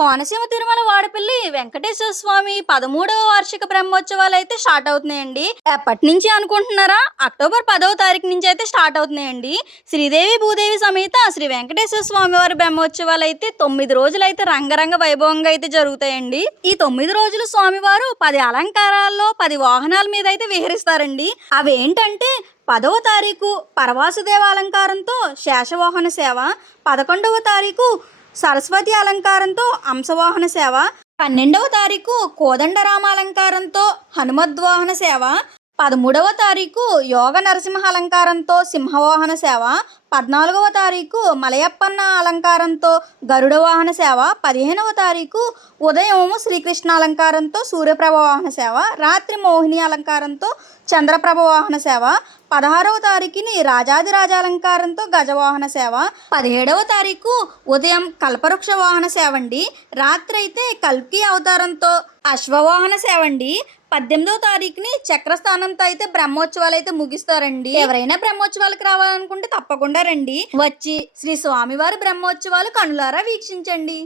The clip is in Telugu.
కోనసీమ తిరుమల వాడపల్లి వెంకటేశ్వర స్వామి 13వ వార్షిక బ్రహ్మోత్సవాలు అయితే స్టార్ట్ అవుతున్నాయండి. ఎప్పటి నుంచి అనుకుంటున్నారా? అక్టోబర్ 10వ తారీఖు నుంచి అయితే స్టార్ట్ అవుతున్నాయండి. శ్రీదేవి భూదేవి సమేత శ్రీ వెంకటేశ్వర స్వామి వారి బ్రహ్మోత్సవాలు అయితే 9 రోజులు అయితే రంగరంగ వైభవంగా అయితే జరుగుతాయండి. ఈ 9 రోజులు స్వామివారు 10 అలంకారాల్లో 10 వాహనాల మీద అయితే విహరిస్తారండి. అవేంటంటే 10వ తారీఖు పరవాసుదేవ అలంకారంతో శేషవాహన సేవ, 11వ తారీఖు సరస్వతి అలంకారంతో అంశవాహన సేవ, 12వ తారీఖు కోదండరామ అలంకారంతో హనుమద్వాహన సేవ, 13వ తారీఖు యోగ నరసింహ అలంకారంతో సింహవాహన సేవ, 14వ తారీఖు మలయప్పన్న అలంకారంతో గరుడ వాహన సేవ, 15వ తారీఖు ఉదయం శ్రీకృష్ణ అలంకారంతో సూర్యప్రభ వాహన సేవ, రాత్రి మోహిని అలంకారంతో చంద్రప్రభ వాహన సేవ, 16వ తారీఖుని రాజాదిరాజ అలంకారంతో గజవాహన సేవ, 17వ తారీఖు ఉదయం కల్పవృక్ష వాహన సేవ అండి. రాత్రి అయితే కల్కి అవతారంతో అశ్వవాహన సేవ అండి. 18వ తారీఖుని చక్రస్థానంతో అయితే బ్రహ్మోత్సవాలు అయితే ముగిస్తారండి. ఎవరైనా బ్రహ్మోత్సవాలకు రావాలనుకుంటే తప్పకుండా రండి. వచ్చి శ్రీ స్వామివారి బ్రహ్మోత్సవాలు కనులారా వీక్షించండి.